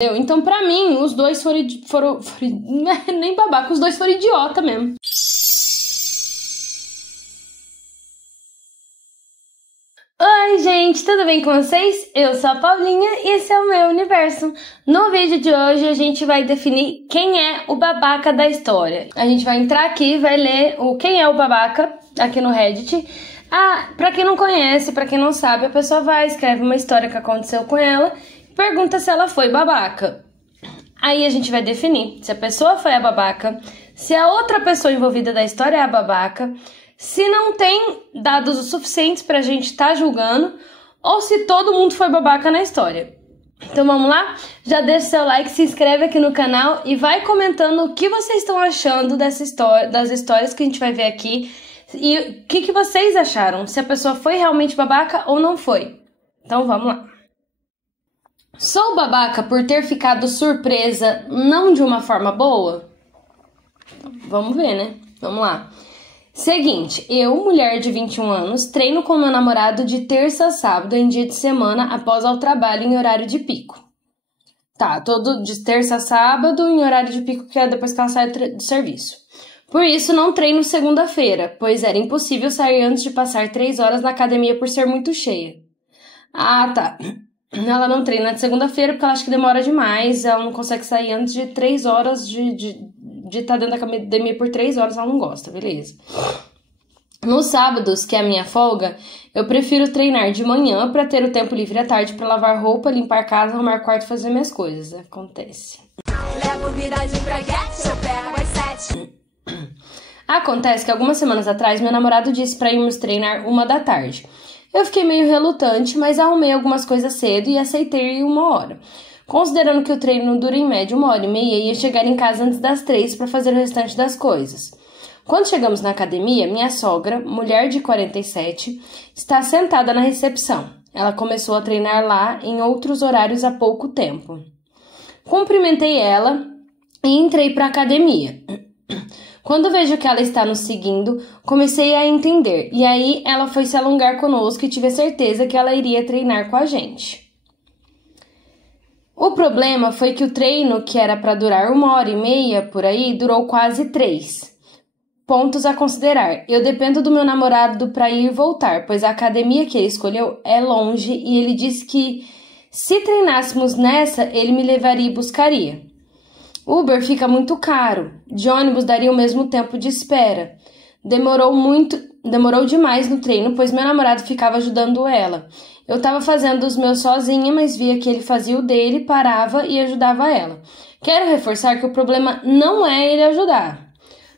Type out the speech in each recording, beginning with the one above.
Então, pra mim, os dois foram nem babaca, os dois foram idiota mesmo. Oi, gente, tudo bem com vocês? Eu sou a Paulinha e esse é o meu universo. No vídeo de hoje a gente vai definir quem é o babaca da história. A gente vai entrar aqui e vai ler o quem é o babaca aqui no Reddit. Pra quem não conhece, pra quem não sabe, a pessoa vai, escreve uma história que aconteceu com ela e pergunta se ela foi babaca. Aí a gente vai definir se a pessoa foi a babaca, se a outra pessoa envolvida da história é a babaca, se não tem dados o suficientes pra gente estar julgando, ou se todo mundo foi babaca na história. Então vamos lá? Já deixa seu like, se inscreve aqui no canal e vai comentando o que vocês estão achando dessa história, das histórias que a gente vai ver aqui. E o que vocês acharam? Se a pessoa foi realmente babaca ou não foi? Então vamos lá. Sou babaca por ter ficado surpresa, não de uma forma boa? Vamos ver, né? Vamos lá. Seguinte, eu, mulher de 21 anos, treino com meu namorado de terça a sábado em dia de semana após ao trabalho em horário de pico. Tá, todo de terça a sábado em horário de pico, que é depois que ela sai do serviço. Por isso, não treino segunda-feira, pois era impossível sair antes de passar 3 horas na academia por ser muito cheia. Ah, tá. Ela não treina de segunda-feira porque ela acha que demora demais, ela não consegue sair antes de 3 horas de estar dentro da academia por 3 horas, ela não gosta, beleza. Nos sábados, que é a minha folga, eu prefiro treinar de manhã pra ter o tempo livre à tarde pra lavar roupa, limpar casa, arrumar quarto e fazer minhas coisas. Acontece. Acontece que algumas semanas atrás, meu namorado disse pra irmos treinar 1h da tarde. Eu fiquei meio relutante, mas arrumei algumas coisas cedo e aceitei 1 hora. Considerando que o treino dura em média 1h30, ia chegar em casa antes das 3 para fazer o restante das coisas. Quando chegamos na academia, minha sogra, mulher de 47, está sentada na recepção. Ela começou a treinar lá em outros horários há pouco tempo. Cumprimentei ela e entrei para a academia. Quando vejo que ela está nos seguindo, comecei a entender, e aí ela foi se alongar conosco e tive a certeza que ela iria treinar com a gente. O problema foi que o treino, que era para durar 1h30 por aí, durou quase 3. Pontos a considerar. Eu dependo do meu namorado para ir e voltar, pois a academia que ele escolheu é longe e ele disse que se treinássemos nessa, ele me levaria e buscaria. Uber fica muito caro. De ônibus daria o mesmo tempo de espera. Demorou demais no treino, pois meu namorado ficava ajudando ela. Eu tava fazendo os meus sozinha, mas via que ele fazia o dele, parava e ajudava ela. Quero reforçar que o problema não é ele ajudar,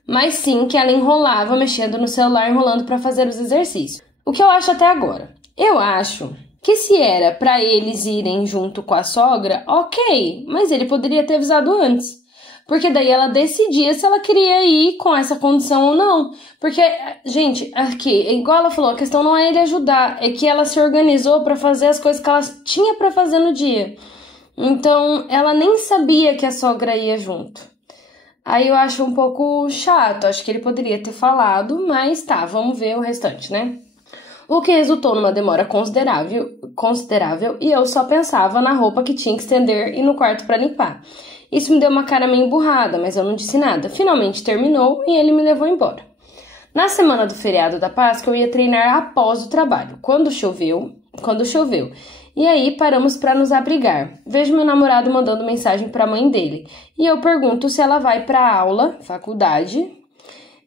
mas sim que ela enrolava, mexendo no celular, enrolando para fazer os exercícios. O que eu acho até agora? Eu acho que se era para eles irem junto com a sogra, ok, mas ele poderia ter avisado antes. Porque daí ela decidia se ela queria ir com essa condição ou não. Porque, gente, aqui, igual ela falou, a questão não é ele ajudar, é que ela se organizou para fazer as coisas que ela tinha para fazer no dia. Então, ela nem sabia que a sogra ia junto. Aí eu acho um pouco chato, acho que ele poderia ter falado, mas tá, vamos ver o restante, né? O que resultou numa demora considerável e eu só pensava na roupa que tinha que estender e no quarto para limpar. Isso me deu uma cara meio emburrada, mas eu não disse nada. Finalmente terminou e ele me levou embora. Na semana do feriado da Páscoa, eu ia treinar após o trabalho, quando choveu. E aí paramos para nos abrigar. Vejo meu namorado mandando mensagem para a mãe dele. E eu pergunto se ela vai para a aula, faculdade.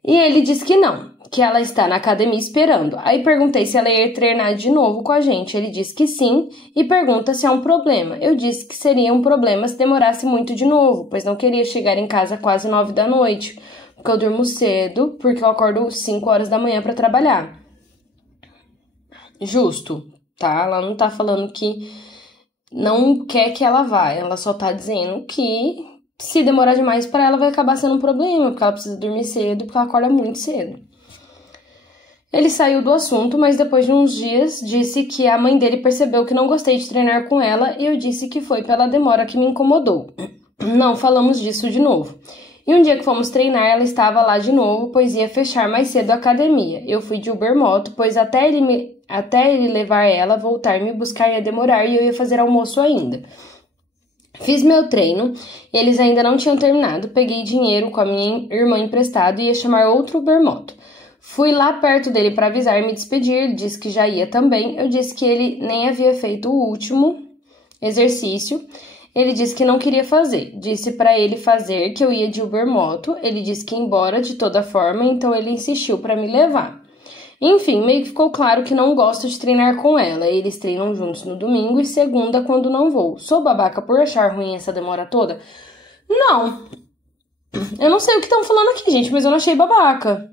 E ele diz que não, que ela está na academia esperando. Aí perguntei se ela ia treinar de novo com a gente. Ele disse que sim e pergunta se é um problema. Eu disse que seria um problema se demorasse muito de novo, pois não queria chegar em casa quase 9 da noite, porque eu durmo cedo, porque eu acordo 5 horas da manhã para trabalhar. Justo, tá? Ela não tá falando que não quer que ela vá, ela só tá dizendo que se demorar demais para ela vai acabar sendo um problema, porque ela precisa dormir cedo, porque ela acorda muito cedo. Ele saiu do assunto, mas depois de uns dias disse que a mãe dele percebeu que não gostei de treinar com ela e eu disse que foi pela demora que me incomodou. Não falamos disso de novo. E um dia que fomos treinar, ela estava lá de novo, pois ia fechar mais cedo a academia. Eu fui de Uber moto, pois até ele levar ela, voltar, me buscar ia demorar e eu ia fazer almoço ainda. Fiz meu treino e eles ainda não tinham terminado. Peguei dinheiro com a minha irmã emprestado e ia chamar outro Ubermoto. Fui lá perto dele para avisar e me despedir. Ele disse que já ia também. Eu disse que ele nem havia feito o último exercício. Ele disse que não queria fazer. Disse para ele fazer, que eu ia de Ubermoto. Ele disse que ia embora de toda forma, então ele insistiu para me levar. Enfim, meio que ficou claro que não gosto de treinar com ela. Eles treinam juntos no domingo e segunda quando não vou. Sou babaca por achar ruim essa demora toda? Não. Eu não sei o que estão falando aqui, gente, mas eu não achei babaca.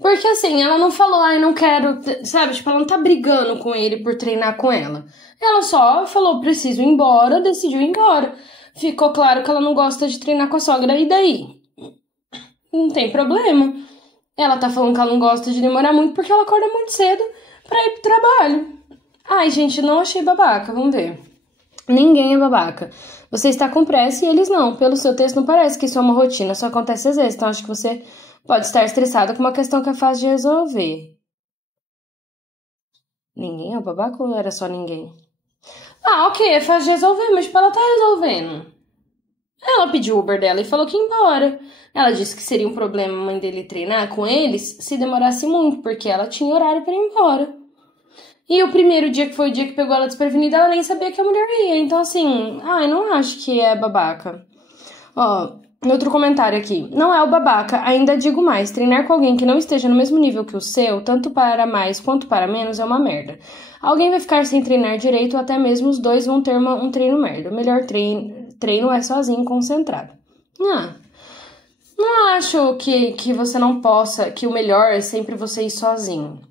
Porque assim, ela não falou, ai, não quero, sabe? Tipo, ela não tá brigando com ele por treinar com ela. Ela só falou, preciso ir embora, decidiu ir embora. Ficou claro que ela não gosta de treinar com a sogra, e daí? Não tem problema. Ela tá falando que ela não gosta de demorar muito porque ela acorda muito cedo pra ir pro trabalho. Ai, gente, não achei babaca, vamos ver. Ninguém é babaca. Você está com pressa e eles não. Pelo seu texto não parece que isso é uma rotina, só acontece às vezes. Então acho que você pode estar estressada com uma questão que é fácil de resolver. Ninguém é babaca ou era só ninguém? Ah, ok, é fácil de resolver, mas tipo, ela tá resolvendo. Ela pediu o Uber dela e falou que ia embora. Ela disse que seria um problema a mãe dele treinar com eles se demorasse muito, porque ela tinha horário pra ir embora. E o primeiro dia, que foi o dia que pegou ela desprevenida, ela nem sabia que a mulher ia. Então, assim, ai, não acho que é babaca. Ó, outro comentário aqui. Não é o babaca, ainda digo mais. Treinar com alguém que não esteja no mesmo nível que o seu, tanto para mais quanto para menos, é uma merda. Alguém vai ficar sem treinar direito, ou até mesmo os dois vão ter um treino merda. O melhor treino é sozinho, concentrado. Não acho que você não possa, que o melhor é sempre você ir sozinho.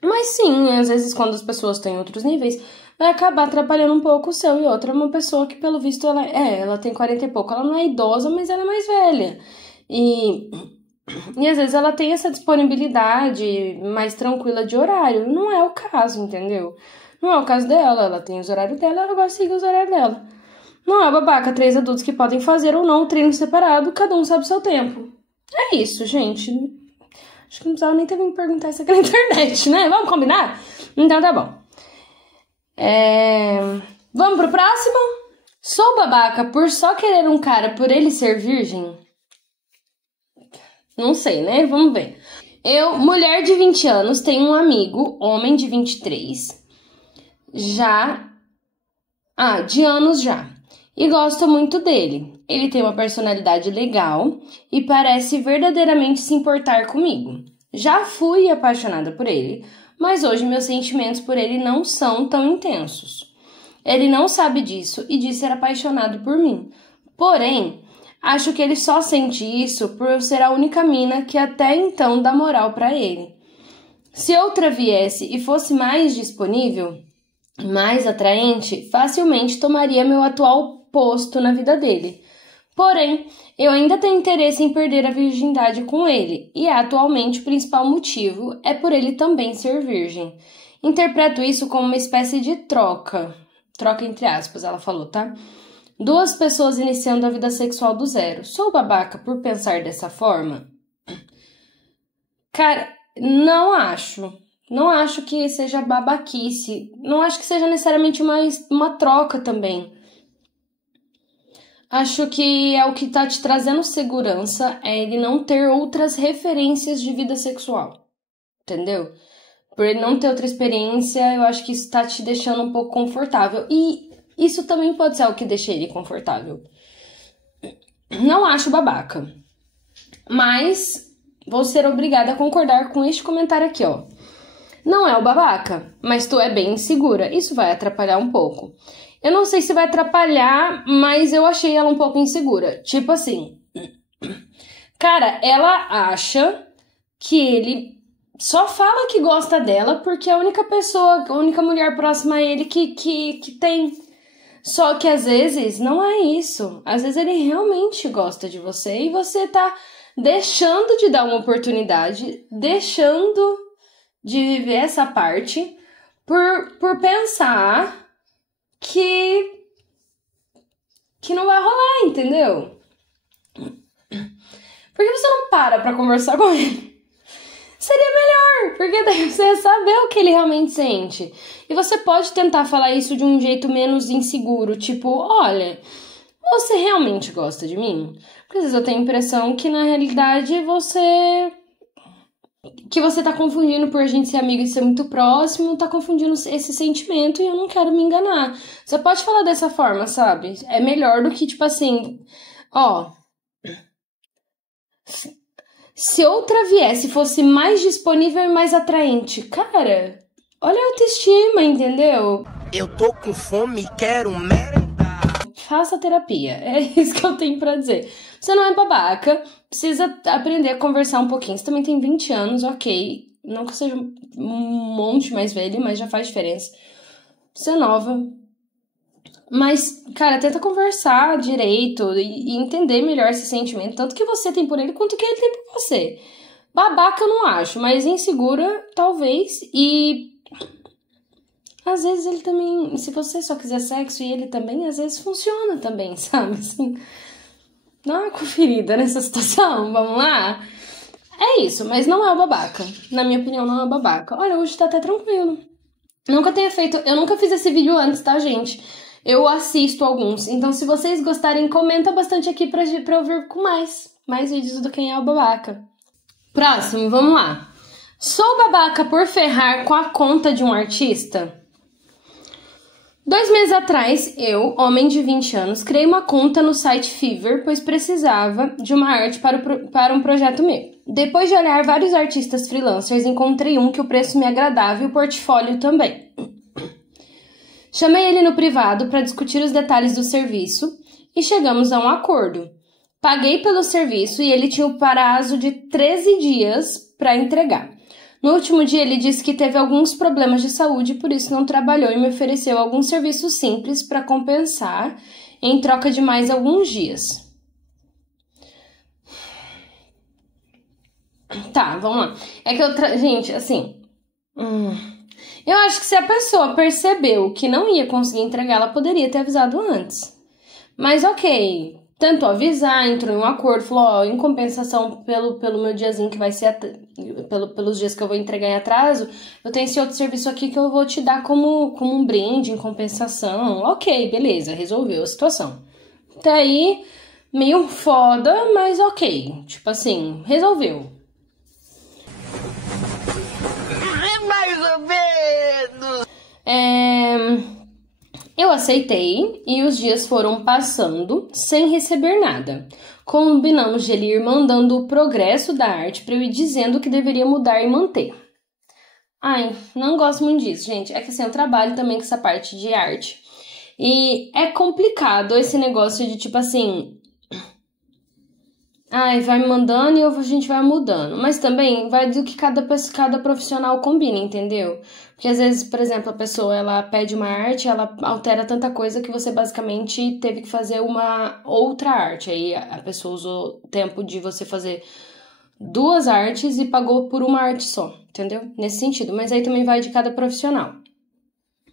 Mas sim, às vezes quando as pessoas têm outros níveis, vai acabar atrapalhando um pouco o seu. E outra é uma pessoa que, pelo visto, ela tem 40 e pouco. Ela não é idosa, mas ela é mais velha. E às vezes ela tem essa disponibilidade mais tranquila de horário. Não é o caso, entendeu? Não é o caso dela. Ela tem os horários dela, ela gosta de seguir os horários dela. Não é babaca, 3 adultos que podem fazer ou não o treino separado, cada um sabe o seu tempo. É isso, gente. Acho que não precisava nem ter vindo perguntar isso aqui na internet, né? Vamos combinar? Então tá bom. Vamos pro próximo? Sou babaca por só querer um cara por ele ser virgem? Não sei, né? Vamos ver. Eu, mulher de 20 anos, tenho um amigo, homem de 23, de anos já. E gosto muito dele. Ele tem uma personalidade legal e parece verdadeiramente se importar comigo. Já fui apaixonada por ele, mas hoje meus sentimentos por ele não são tão intensos. Ele não sabe disso e diz ser apaixonado por mim. Porém, acho que ele só sente isso por eu ser a única mina que até então dá moral pra ele. Se outra viesse e fosse mais disponível, mais atraente, facilmente tomaria meu atual posto na vida dele. Porém, eu ainda tenho interesse em perder a virgindade com ele, e atualmente o principal motivo é por ele também ser virgem. Interpreto isso como uma espécie de troca entre aspas, ela falou, tá? 2 pessoas iniciando a vida sexual do zero. Sou babaca por pensar dessa forma? Cara, não acho. Não acho que seja babaquice. Não acho que seja necessariamente uma troca também. Acho que é o que tá te trazendo segurança, é ele não ter outras referências de vida sexual. Entendeu? Por ele não ter outra experiência, eu acho que isso tá te deixando um pouco confortável. E isso também pode ser o que deixa ele confortável. Não acho babaca. Mas vou ser obrigada a concordar com este comentário aqui, ó. Não é o babaca, mas tu é bem insegura. Isso vai atrapalhar um pouco. Eu não sei se vai atrapalhar, mas eu achei ela um pouco insegura. Tipo assim, cara, ela acha que ele só fala que gosta dela porque é a única pessoa, a única mulher próxima a ele que tem. Só que às vezes não é isso. Às vezes ele realmente gosta de você e você tá deixando de dar uma oportunidade, deixando de viver essa parte por pensar que não vai rolar, entendeu? Por que você não para pra conversar com ele? Seria porque daí você ia saber o que ele realmente sente. E você pode tentar falar isso de um jeito menos inseguro, tipo, olha, você realmente gosta de mim? Porque às vezes eu tenho a impressão que na realidade você tá confundindo por a gente ser amigo e ser muito próximo, tá confundindo esse sentimento e eu não quero me enganar. Você pode falar dessa forma, sabe? É melhor do que, tipo assim, ó, se outra viesse, fosse mais disponível e mais atraente, cara, olha a autoestima, entendeu? Eu tô com fome e quero merendar. Faça terapia, é isso que eu tenho pra dizer. Você não é babaca, precisa aprender a conversar um pouquinho. Você também tem 20 anos, ok. Não que eu seja um monte mais velho, mas já faz diferença. Você é nova. Mas, cara, tenta conversar direito e entender melhor esse sentimento. Tanto que você tem por ele, quanto que ele tem por você. Babaca eu não acho, mas insegura, talvez. E às vezes ele também, se você só quiser sexo e ele também, às vezes funciona também, sabe? Assim, dá uma conferida nessa situação, vamos lá? É isso, mas não é o babaca. Na minha opinião, não é o babaca. Olha, hoje tá até tranquilo. Eu nunca fiz esse vídeo antes, tá, gente? Eu assisto alguns. Então, se vocês gostarem, comenta bastante aqui pra eu ver com mais vídeos do Quem é o Babaca. Próximo, vamos lá. Sou babaca por ferrar com a conta de um artista? 2 meses atrás, eu, homem de 20 anos, criei uma conta no site Fiverr, pois precisava de uma arte para um projeto meu. Depois de olhar vários artistas freelancers, encontrei um que o preço me agradava e o portfólio também. Chamei ele no privado para discutir os detalhes do serviço e chegamos a um acordo. Paguei pelo serviço e ele tinha o prazo de 13 dias para entregar. No último dia, ele disse que teve alguns problemas de saúde e por isso não trabalhou e me ofereceu alguns serviços simples para compensar em troca de mais alguns dias. Tá, vamos lá. É que gente, assim... Eu acho que se a pessoa percebeu que não ia conseguir entregar, ela poderia ter avisado antes. Mas ok, tentou avisar, entrou em um acordo, falou, ó, em compensação pelo meu diazinho que vai ser, pelos dias que eu vou entregar em atraso, eu tenho esse outro serviço aqui que eu vou te dar como um brinde, em compensação. Ok, beleza, resolveu a situação. Até aí, meio foda, mas ok. Tipo assim, resolveu. Mais ou menos. Eu aceitei e os dias foram passando sem receber nada. Combinamos de ele ir mandando o progresso da arte para eu ir dizendo que deveria mudar e manter. Ai, não gosto muito disso, gente. É que assim, eu trabalho também com essa parte de arte. E é complicado esse negócio de tipo assim... Ai, vai me mandando e a gente vai mudando. Mas também vai do que cada profissional combina, entendeu? Porque às vezes, por exemplo, a pessoa ela pede uma arte, ela altera tanta coisa que você basicamente teve que fazer uma outra arte. Aí a pessoa usou o tempo de você fazer 2 artes e pagou por uma arte só, entendeu? Nesse sentido. Mas aí também vai de cada profissional.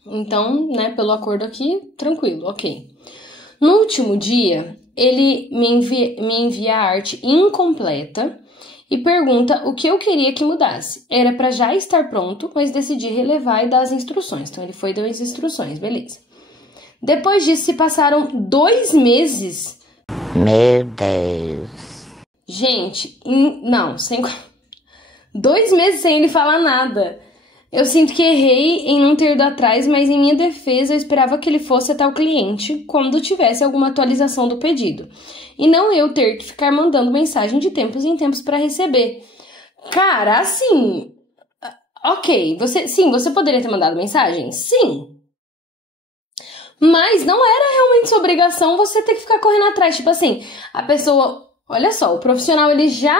Então, né, pelo acordo aqui, tranquilo, ok. No último dia, ele me envia a arte incompleta e pergunta o que eu queria que mudasse. Era para já estar pronto, mas decidi relevar e dar as instruções. Então ele foi e deu as instruções, beleza. Depois disso se passaram 2 meses. Meu Deus. Gente, não, 2 meses sem ele falar nada. Eu sinto que errei em não ter ido atrás, mas em minha defesa eu esperava que ele fosse até o cliente quando tivesse alguma atualização do pedido. E não eu ter que ficar mandando mensagem de tempos em tempos para receber. Cara, assim... Ok, você poderia ter mandado mensagem? Sim. Mas não era realmente sua obrigação você ter que ficar correndo atrás. Tipo assim, a pessoa... Olha só, o profissional ele já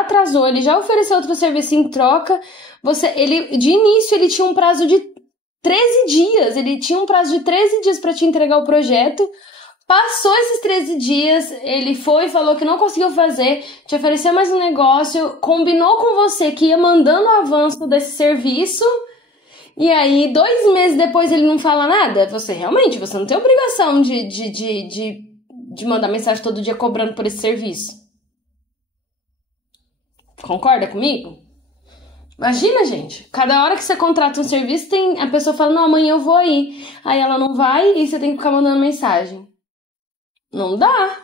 atrasou, ele já ofereceu outro serviço em troca. De início ele tinha um prazo de 13 dias. Ele tinha um prazo de 13 dias para te entregar o projeto. Passou esses 13 dias, ele foi, falou que não conseguiu fazer, te ofereceu mais um negócio, combinou com você que ia mandando o avanço desse serviço. E aí, 2 meses depois ele não fala nada. Você não tem obrigação de mandar mensagem todo dia cobrando por esse serviço. Concorda comigo? Imagina, gente. Cada hora que você contrata um serviço, a pessoa fala, não, amanhã eu vou aí. Aí ela não vai e você tem que ficar mandando mensagem. Não dá.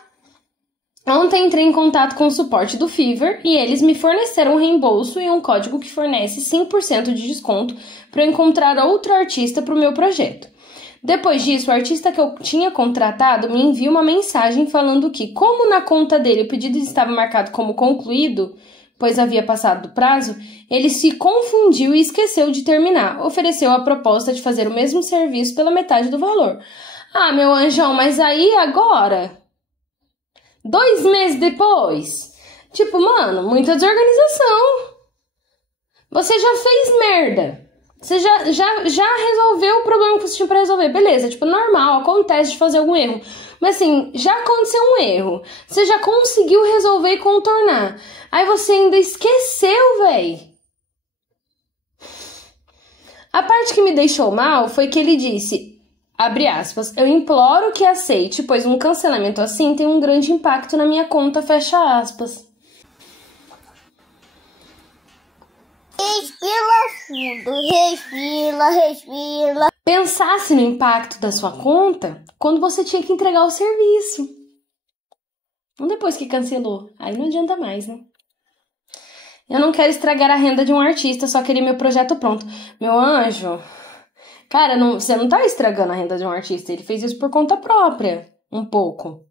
Ontem entrei em contato com o suporte do Fiverr e eles me forneceram um reembolso e um código que fornece 5% de desconto para eu encontrar outro artista para o meu projeto. Depois disso, o artista que eu tinha contratado me enviou uma mensagem falando que, como na conta dele o pedido estava marcado como concluído, pois havia passado do prazo, ele se confundiu e esqueceu de terminar. Ofereceu a proposta de fazer o mesmo serviço pela metade do valor. Ah, meu anjão, mas aí agora? 2 meses depois? Tipo, mano, muita desorganização. Você já fez merda. Você já resolveu o problema que você tinha pra resolver. Beleza, tipo, normal, acontece de fazer algum erro. Mas assim, já aconteceu um erro. Você já conseguiu resolver e contornar. Aí você ainda esqueceu, véi. A parte que me deixou mal foi que ele disse, abre aspas, eu imploro que aceite, pois um cancelamento assim tem um grande impacto na minha conta, fecha aspas. Respira fundo, respira. Pensasse no impacto da sua conta quando você tinha que entregar o serviço. Não depois que cancelou. Aí não adianta mais, né? Eu não quero estragar a renda de um artista, só queria meu projeto pronto. Meu anjo, cara, você não tá estragando a renda de um artista. Ele fez isso por conta própria, um pouco.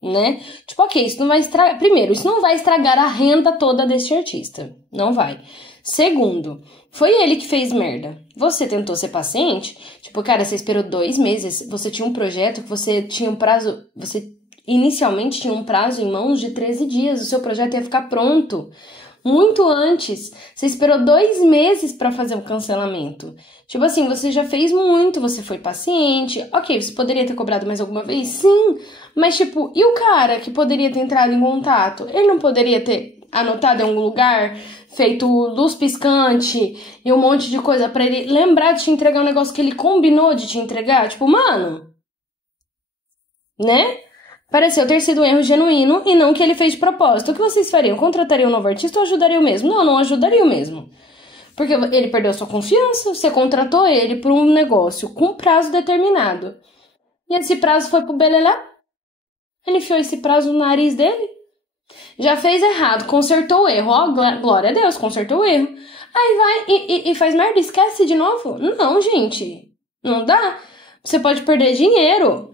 Né? Tipo, ok, isso não vai estragar. Primeiro, isso não vai estragar a renda toda desse artista. Não vai. Segundo, foi ele que fez merda. Você tentou ser paciente? Tipo, cara, você esperou 2 meses. Você tinha um projeto que você tinha um prazo. Você inicialmente tinha um prazo em mãos de 13 dias. O seu projeto ia ficar pronto muito antes. Você esperou 2 meses pra fazer o cancelamento. Tipo assim, você já fez muito, você foi paciente. Ok, você poderia ter cobrado mais alguma vez? Sim. Mas tipo, e o cara que poderia ter entrado em contato? Ele não poderia ter anotado em algum lugar, feito luz piscante e um monte de coisa pra ele lembrar de te entregar um negócio que ele combinou de te entregar? Tipo, mano, né? Pareceu ter sido um erro genuíno e não que ele fez de propósito. O que vocês fariam? Contratariam um novo artista ou ajudariam mesmo? Não, não ajudaria mesmo. Porque ele perdeu sua confiança, você contratou ele por um negócio com prazo determinado. E esse prazo foi pro belelé. Ele enfiou esse prazo no nariz dele. Já fez errado, consertou o erro. Ó, glória a Deus, consertou o erro. Aí vai e faz merda, esquece de novo? Não, gente. Não dá. Você pode perder dinheiro.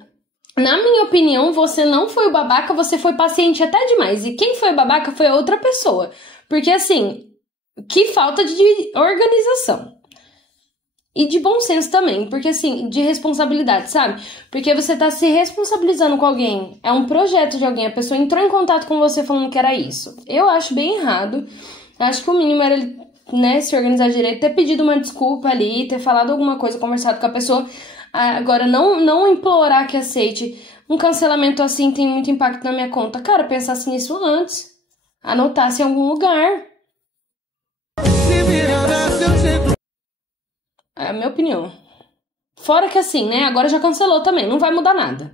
Na minha opinião, você não foi o babaca, você foi paciente até demais. E quem foi o babaca foi a outra pessoa. Porque, assim, que falta de organização. E de bom senso também. Porque, assim, de responsabilidade, sabe? Porque você tá se responsabilizando com alguém. É um projeto de alguém. A pessoa entrou em contato com você falando que era isso. Eu acho bem errado. Acho que o mínimo era, né, se organizar direito, ter pedido uma desculpa ali, ter falado alguma coisa, conversado com a pessoa. Agora, não implorar que aceite. Um cancelamento assim tem muito impacto na minha conta. Cara, pensasse nisso antes. Anotasse em algum lugar. É a minha opinião. Fora que assim, né? Agora já cancelou também. Não vai mudar nada.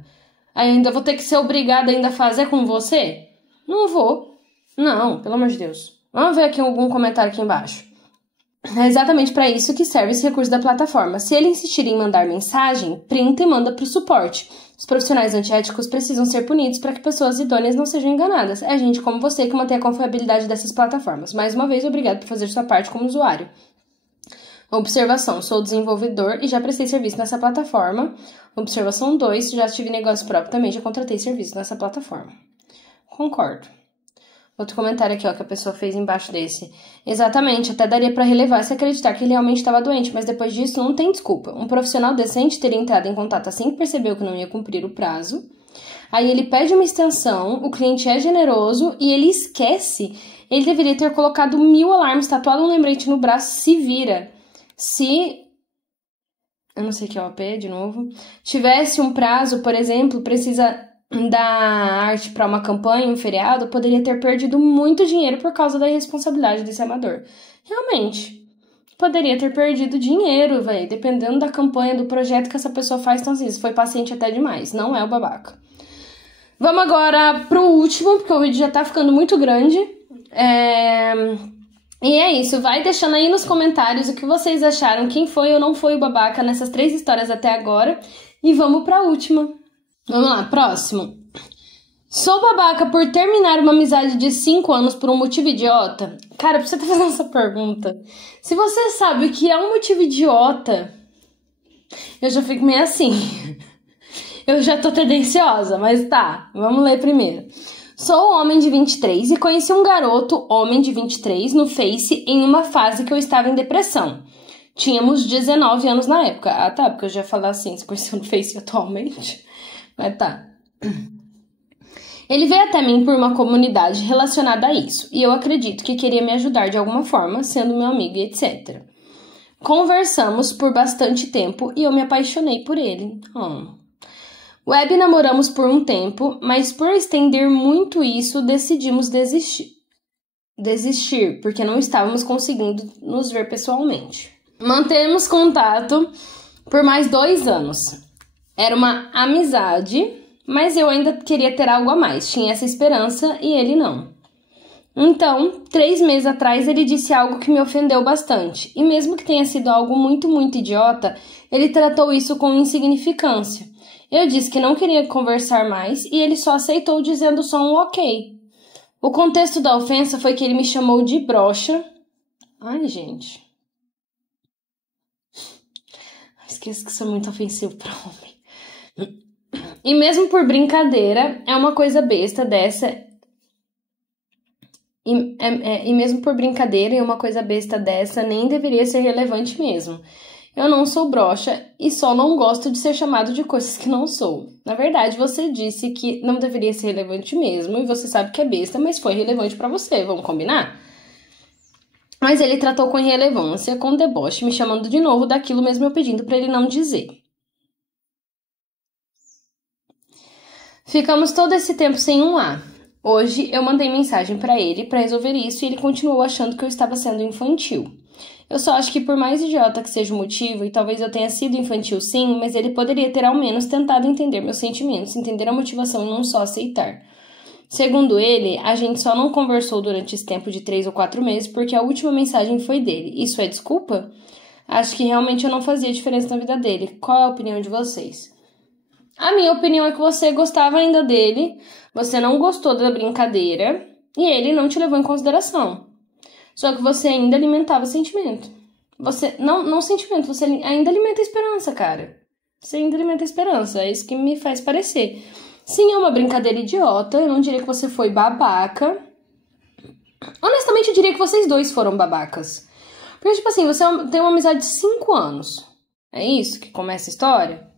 Ainda vou ter que ser obrigada ainda a fazer com você? Não vou. Não, pelo amor de Deus. Vamos ver aqui algum comentário aqui embaixo. É exatamente para isso que serve esse recurso da plataforma. Se ele insistir em mandar mensagem, printa e manda para o suporte. Os profissionais antiéticos precisam ser punidos para que pessoas idôneas não sejam enganadas. É gente como você que mantém a confiabilidade dessas plataformas. Mais uma vez, obrigado por fazer sua parte como usuário. Observação, sou desenvolvedor e já prestei serviço nessa plataforma. Observação 2, já tive negócio próprio também, já contratei serviço nessa plataforma. Concordo. Outro comentário aqui, ó, que a pessoa fez embaixo desse. Exatamente, até daria pra relevar se acreditar que ele realmente estava doente, mas depois disso não tem desculpa. Um profissional decente teria entrado em contato assim que percebeu que não ia cumprir o prazo. Aí ele pede uma extensão, o cliente é generoso e ele esquece. Ele deveria ter colocado 1000 alarmes, tatuado um lembrete no braço, se vira. Se... eu não sei o que é OP, de novo. Tivesse um prazo, por exemplo, precisa da arte para uma campanha, um feriado, poderia ter perdido muito dinheiro por causa da irresponsabilidade desse amador. Realmente, poderia ter perdido dinheiro, velho, dependendo da campanha, do projeto que essa pessoa faz. Então, assim, foi paciente até demais, não é o babaca. Vamos agora pro último, porque o vídeo já tá ficando muito grande. E é isso, vai deixando aí nos comentários o que vocês acharam, quem foi ou não foi o babaca nessas 3 histórias até agora. E vamos pra última. Vamos lá, próximo. Sou babaca por terminar uma amizade de 5 anos por um motivo idiota? Cara, pra você tá fazendo essa pergunta, se você sabe o que é um motivo idiota, eu já fico meio assim. Eu já tô tendenciosa, mas tá, vamos ler primeiro. Sou homem de 23 e conheci um garoto, homem de 23, no Face em uma fase que eu estava em depressão. Tínhamos 19 anos na época. Ah, tá, porque eu já ia falar assim, se conheceu no Face atualmente. Mas tá. Ele veio até mim por uma comunidade relacionada a isso, e eu acredito que queria me ajudar de alguma forma, sendo meu amigo e etc. Conversamos por bastante tempo e eu me apaixonei por ele. Web namoramos por um tempo, mas por estender muito isso, decidimos desistir, porque não estávamos conseguindo nos ver pessoalmente. Mantemos contato por mais 2 anos. Era uma amizade, mas eu ainda queria ter algo a mais. Tinha essa esperança e ele não. Então, 3 meses atrás, ele disse algo que me ofendeu bastante. E mesmo que tenha sido algo muito, muito idiota, ele tratou isso com insignificância. Eu disse que não queria conversar mais e ele só aceitou dizendo só um ok. O contexto da ofensa foi que ele me chamou de broxa. Ai, gente. Esqueço que isso é muito ofensivo para homem. E mesmo por brincadeira, é uma coisa besta dessa. E mesmo por brincadeira e uma coisa besta dessa nem deveria ser relevante mesmo. Eu não sou broxa e só não gosto de ser chamado de coisas que não sou. Na verdade, você disse que não deveria ser relevante mesmo e você sabe que é besta, mas foi relevante pra você, vamos combinar? Mas ele tratou com irrelevância, com deboche, me chamando de novo daquilo mesmo eu pedindo pra ele não dizer. Ficamos todo esse tempo sem um A. Hoje eu mandei mensagem pra ele pra resolver isso e ele continuou achando que eu estava sendo infantil. Eu só acho que por mais idiota que seja o motivo, e talvez eu tenha sido infantil sim, mas ele poderia ter ao menos tentado entender meus sentimentos, entender a motivação e não só aceitar. Segundo ele, a gente só não conversou durante esse tempo de 3 ou 4 meses porque a última mensagem foi dele. Isso é desculpa? Acho que realmente eu não fazia diferença na vida dele. Qual é a opinião de vocês? A minha opinião é que você gostava ainda dele, você não gostou da brincadeira e ele não te levou em consideração. Só que você ainda alimentava sentimento. Você, não sentimento, você ainda alimenta esperança, cara. Você ainda alimenta esperança, é isso que me faz parecer. Sim, é uma brincadeira idiota, eu não diria que você foi babaca. Honestamente, eu diria que vocês dois foram babacas. Porque, tipo assim, você tem uma amizade de 5 anos. É isso que começa a história?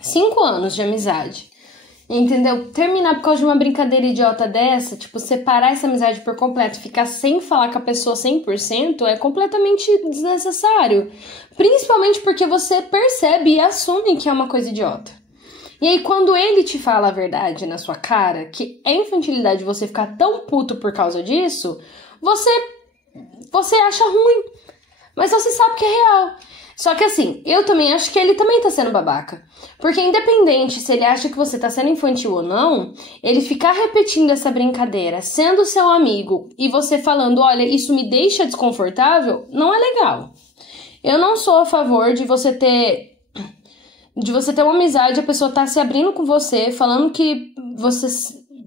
5 anos de amizade. Entendeu? Terminar por causa de uma brincadeira idiota dessa, tipo, separar essa amizade por completo, ficar sem falar com a pessoa 100% é completamente desnecessário. Principalmente porque você percebe e assume que é uma coisa idiota. E aí, quando ele te fala a verdade na sua cara, que é infantilidade você ficar tão puto por causa disso, você acha ruim. Mas você sabe que é real. Só que assim, eu também acho que ele também tá sendo babaca. Porque independente se ele acha que você tá sendo infantil ou não, ele ficar repetindo essa brincadeira, sendo seu amigo, e você falando, olha, isso me deixa desconfortável, não é legal. Eu não sou a favor de você ter uma amizade, a pessoa tá se abrindo com você, falando que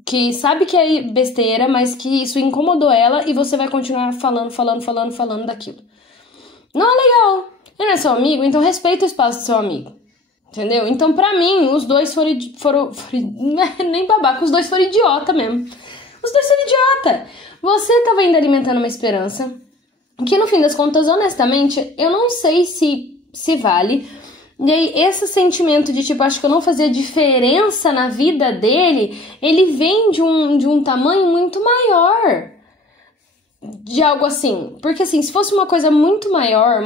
que sabe que é besteira, mas que isso incomodou ela, e você vai continuar falando daquilo. Não é legal. Ele não é seu amigo, então respeita o espaço do seu amigo. Entendeu? Então, pra mim, os dois foram nem babaca, os dois foram idiota mesmo. Os dois foram idiota. Você tava ainda alimentando uma esperança que, no fim das contas, honestamente, eu não sei se vale. E aí, esse sentimento de, tipo, acho que eu não fazia diferença na vida dele, ele vem de um tamanho muito maior. De algo assim, porque assim, se fosse uma coisa muito maior,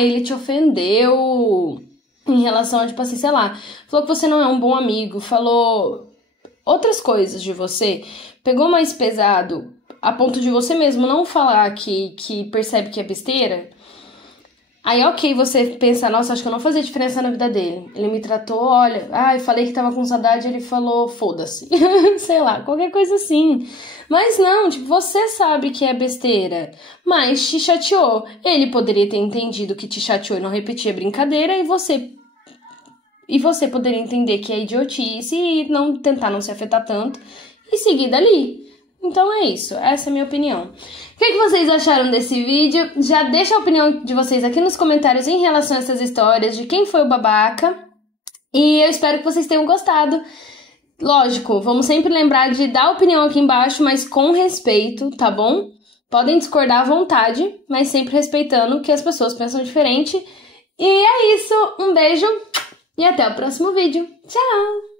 ele te ofendeu em relação a, tipo assim, sei lá, falou que você não é um bom amigo, falou outras coisas de você, pegou mais pesado a ponto de você mesmo não falar que percebe que é besteira, Aí, ok, você pensa, nossa, acho que eu não fazia diferença na vida dele. Ele me tratou, olha, falei que tava com saudade, ele falou, foda-se. Sei lá, qualquer coisa assim. Mas não, tipo, você sabe que é besteira, mas te chateou. Ele poderia ter entendido que te chateou e não repetir a brincadeira, e você poderia entender que é idiotice e tentar não se afetar tanto e seguir dali. Então é isso, essa é a minha opinião. O que vocês acharam desse vídeo? Já deixa a opinião de vocês aqui nos comentários em relação a essas histórias, de quem foi o babaca. E eu espero que vocês tenham gostado. Lógico, vamos sempre lembrar de dar opinião aqui embaixo, mas com respeito, tá bom? Podem discordar à vontade, mas sempre respeitando que as pessoas pensam diferente. E é isso, um beijo e até o próximo vídeo. Tchau!